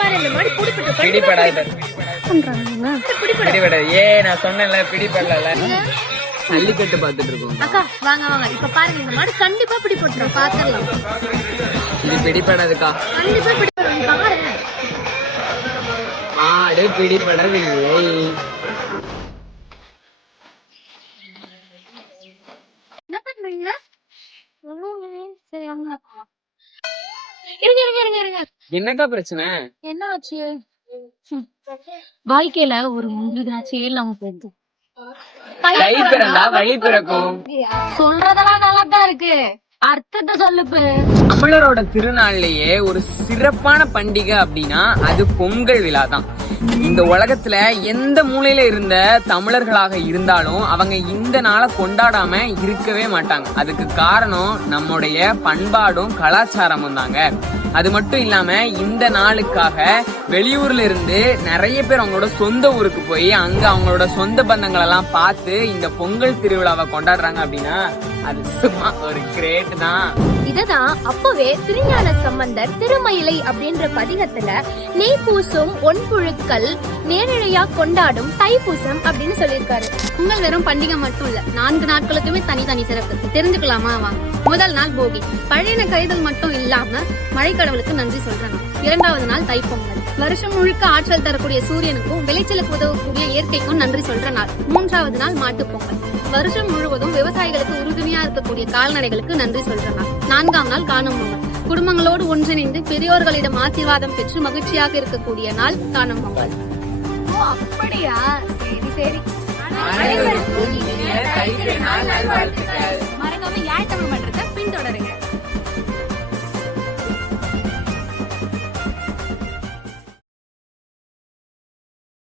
பாரு இந்த மாடு பிடிபட்டு பிடிபடாது பிடிபடாது. நான் சொன்னேன்ல பிடிபடல. ஜல்லிக்கட்டு பாத்துட்டு இருக்கோம். அக்கா வாங்க வாங்க இப்ப பாருங்க இந்த மாடு கண்டிப்பா பிடிபட்டுரும் பாத்துடலாம். இது பிடிபடாதுக்கா. கண்டிப்பா பிடிபடும் பாரு. மாடு பிடிபடவில்லை. என்ன பண்றீங்க? சரி வாங்க. இருங்க இருங்க இருங்க இருங்க. என்னக்கா பிரச்சனை? என்ன ஆச்சு? வாழ்க்கையில ஒரு முடிதாச்சு இல்லாம போயிடுது. கை பிறந்தா வழி பிறக்கும். சொல்றதெல்லாம் நல்லாதான் இருக்கு, அர்த்தத்தை சொல்லுப்பு. தமிழரோட திருநாள்லயே ஒரு சிறப்பான பண்டிகை அப்படின்னா அது பொங்கல் விழா தான். இந்த உலகத்துல எந்த மூலையில இருந்த தமிழர்களாக இருந்தாலும் அவங்க இந்த நாளை கொண்டாடாம இருக்கவே மாட்டாங்க. அதுக்கு காரணம் நம்முடைய பண்பாடும் கலாச்சாரமும் தாங்க. அது மட்டும் இல்லாம இந்த நாளுக்காக வெளியூர்ல இருந்து நிறைய பேர் அவங்களோட சொந்த ஊருக்கு போய் அங்க அவங்களோட சொந்த பந்தங்கள் எல்லாம் பார்த்து இந்த பொங்கல் திருவிழாவை கொண்டாடுறாங்க அப்படின்னா அது சும்மா ஒரு கிரேட் தான். இததான் அப்பவே திருஞான சம்பந்தர் திருமயிலை அப்படின்ற பதிகத்துல நெய் பூசும் ஒன்புழுக்கள் நேரழையா கொண்டாடும் தைப்பூசம் அப்படின்னு சொல்லியிருக்காரு. பொங்கல் வெறும் பண்டிகை மட்டும் இல்ல, 4 நாட்களுக்குமே தனித்தனி சிறப்பு தெரிஞ்சுக்கலாமா? முதல் நாள் போகி, பழையன கழிதல் மட்டும் இல்லாம மழைக்கடவுளுக்கு நன்றி சொல்ற நாள். 2வது நாள் தைப்பொங்கல், வருஷம் முழுக்க ஆற்றல் தரக்கூடிய சூரியனுக்கும் விளைச்சலுக்கு உதவக்கூடிய இயற்கைக்கும் நன்றி சொல்ற நாள். 3வது நாள் மாட்டுப் பொங்கல், வருஷம் முழுவதும் விவசாயிகளுக்கு உறுதுணையா இருக்கக்கூடிய கால்நடைகளுக்கு நன்றி சொல்ற நாள். 4ஆம் நாள் காணும் பொங்கல், குடும்பங்களோடு ஒன்றிணைந்து பெரியோர்களிடம் ஆசீர்வாதம் பெற்று மகிழ்ச்சியாக இருக்கக்கூடிய நாள் காணும் பொங்கல். அப்படியா? சரி சரி. அனைவருக்கும் இனிய தைத்திருநாள் நல்வாழ்த்துக்கள். மறக்காம யாழ் தமிழ் மன்றத்தை பின்தொடருங்க.